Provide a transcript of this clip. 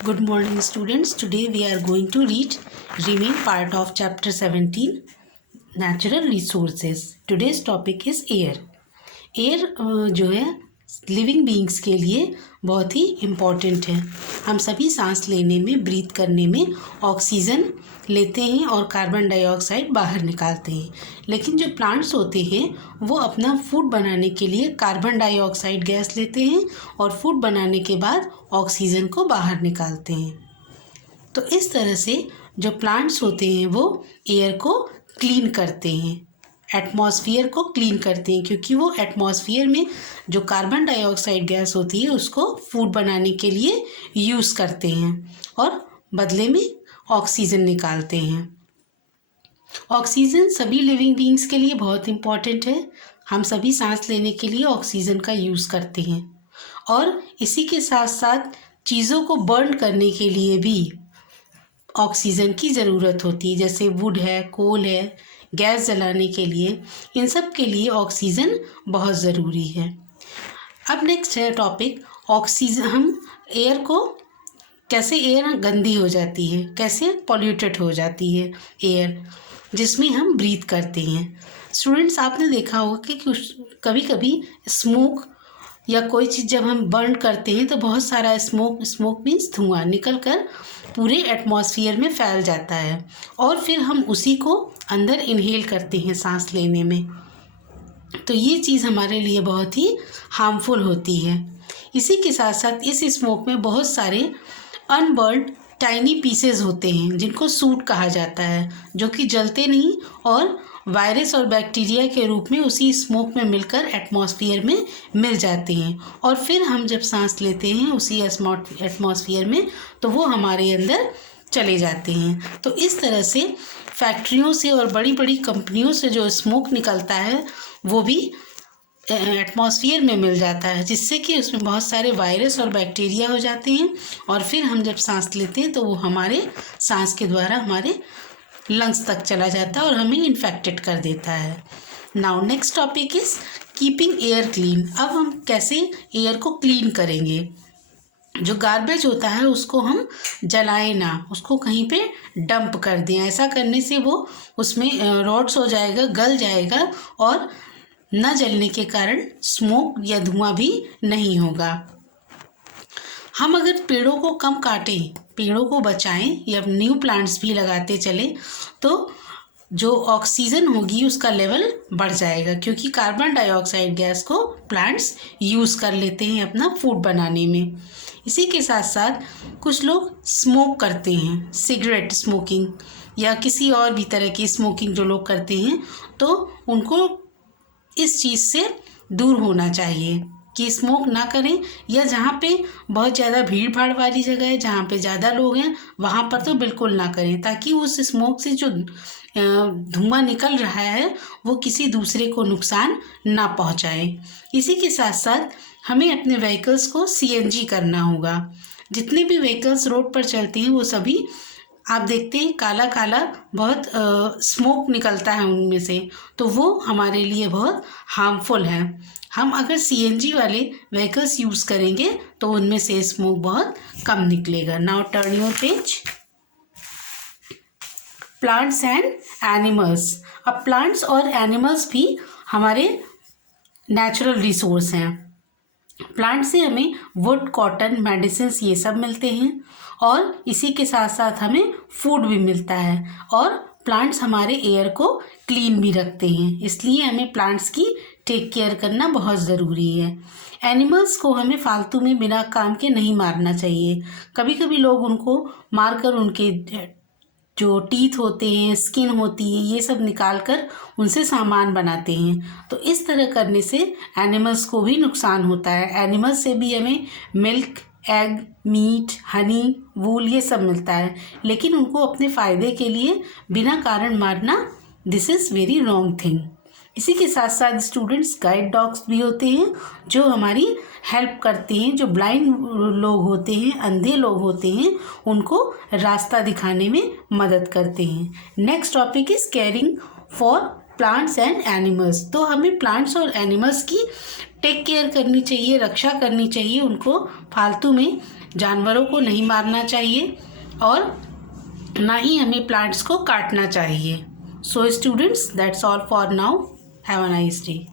Good morning, students. Today we are going to read remaining part of chapter 17, Natural Resources. Today's topic is air. Air जो है living beings के लिए बहुत ही important है। हम सभी सांस लेने में, ब्रीथ करने में ऑक्सीजन लेते हैं और कार्बन डाइऑक्साइड बाहर निकालते हैं। लेकिन जो प्लांट्स होते हैं वो अपना फूड बनाने के लिए कार्बन डाइऑक्साइड गैस लेते हैं और फूड बनाने के बाद ऑक्सीजन को बाहर निकालते हैं। तो इस तरह से जो प्लांट्स होते हैं वो एयर को क्लीन करते हैं, एटमॉस्फेयर को क्लीन करते हैं, क्योंकि वो एटमॉस्फेयर में जो कार्बन डाइऑक्साइड गैस होती है उसको फूड बनाने के लिए यूज़ करते हैं और बदले में ऑक्सीजन निकालते हैं। ऑक्सीजन सभी लिविंग बीइंग्स के लिए बहुत इम्पॉर्टेंट है। हम सभी सांस लेने के लिए ऑक्सीजन का यूज़ करते हैं और इसी के साथ साथ चीज़ों को बर्न करने के लिए भी ऑक्सीजन की ज़रूरत होती है, जैसे वुड है, कोल है, गैस जलाने के लिए, इन सब के लिए ऑक्सीजन बहुत ज़रूरी है। अब नेक्स्ट है टॉपिक ऑक्सीजन। हम एयर को कैसे, एयर गंदी हो जाती है, कैसे पॉल्यूटेड हो जाती है एयर जिसमें हम ब्रीथ करते हैं। स्टूडेंट्स, आपने देखा होगा कि कभी कभी स्मोक या कोई चीज़ जब हम बर्न करते हैं तो बहुत सारा स्मोक मीन्स धुआं निकल कर पूरे एटमॉस्फेयर में फैल जाता है और फिर हम उसी को अंदर इनहेल करते हैं सांस लेने में। तो ये चीज़ हमारे लिए बहुत ही हार्मफुल होती है। इसी के साथ साथ इस स्मोक में बहुत सारे अनबर्न्ड टाइनी पीसेस होते हैं जिनको सूट कहा जाता है, जो कि जलते नहीं और वायरस और बैक्टीरिया के रूप में उसी स्मोक में मिलकर एटमॉस्फेयर में मिल जाते हैं और फिर हम जब सांस लेते हैं उसी एटमॉस्फेयर में तो वो हमारे अंदर चले जाते हैं। तो इस तरह से फैक्ट्रियों से और बड़ी बड़ी कंपनियों से जो स्मोक निकलता है वो भी एटमॉस्फेयर में मिल जाता है, जिससे कि उसमें बहुत सारे वायरस और बैक्टीरिया हो जाते हैं और फिर हम जब सांस लेते हैं तो वो हमारे सांस के द्वारा हमारे लंग्स तक चला जाता है और हमें इन्फेक्टेड कर देता है। Now next topic is keeping air clean. अब हम कैसे एयर को क्लीन करेंगे। जो गार्बेज होता है उसको हम जलाएं ना, उसको कहीं पे डंप कर दें। ऐसा करने से वो उसमें रॉट्स हो जाएगा, गल जाएगा और न जलने के कारण स्मोक या धुआं भी नहीं होगा। हम अगर पेड़ों को कम काटें, पेड़ों को बचाएं या न्यू प्लांट्स भी लगाते चले तो जो ऑक्सीजन होगी उसका लेवल बढ़ जाएगा, क्योंकि कार्बन डाइऑक्साइड गैस को प्लांट्स यूज़ कर लेते हैं अपना फूड बनाने में। इसी के साथ साथ कुछ लोग स्मोक करते हैं, सिगरेट स्मोकिंग या किसी और भी तरह की स्मोकिंग जो लोग करते हैं, तो उनको इस चीज़ से दूर होना चाहिए कि स्मोक ना करें, या जहाँ पे बहुत ज़्यादा भीड़ भाड़ वाली जगह है, जहाँ पे ज़्यादा लोग हैं, वहाँ पर तो बिल्कुल ना करें, ताकि उस स्मोक से जो धुआं निकल रहा है वो किसी दूसरे को नुकसान ना पहुँचाए। इसी के साथ साथ हमें अपने व्हीकल्स को सीएनजी करना होगा। जितने भी व्हीकल्स रोड पर चलते हैं वो सभी आप देखते हैं काला काला बहुत स्मोक निकलता है उनमें से, तो वो हमारे लिए बहुत हार्मफुल है। हम अगर सीएनजी वाले व्हीकल्स यूज़ करेंगे तो उनमें से स्मोक बहुत कम निकलेगा। Now turn your page. Plants and animals. अब प्लांट्स और एनिमल्स भी हमारे नेचुरल रिसोर्स हैं। प्लांट से हमें वुड, कॉटन, मेडिसिन्स ये सब मिलते हैं और इसी के साथ साथ हमें फूड भी मिलता है और प्लांट्स हमारे एयर को क्लीन भी रखते हैं, इसलिए हमें प्लांट्स की टेक केयर करना बहुत ज़रूरी है। एनिमल्स को हमें फालतू में बिना काम के नहीं मारना चाहिए। कभी कभी लोग उनको मारकर उनके जो टीथ होते हैं, स्किन होती है, ये सब निकाल कर उनसे सामान बनाते हैं। तो इस तरह करने से एनिमल्स को भी नुकसान होता है। एनिमल्स से भी हमें मिल्क, एग, मीट, हनी, वूल ये सब मिलता है, लेकिन उनको अपने फ़ायदे के लिए बिना कारण मारना this is very wrong thing. इसी के साथ साथ स्टूडेंट्स, गाइड डॉग्स भी होते हैं जो हमारी हेल्प करते हैं। जो ब्लाइंड लोग होते हैं, अंधे लोग होते हैं, उनको रास्ता दिखाने में मदद करते हैं। Next topic is caring for plants and animals. तो हमें प्लांट्स और एनिमल्स की टेक केयर करनी चाहिए, रक्षा करनी चाहिए, उनको फालतू में जानवरों को नहीं मारना चाहिए और ना ही हमें प्लांट्स को काटना चाहिए. So students, that's all for now. Have a nice day.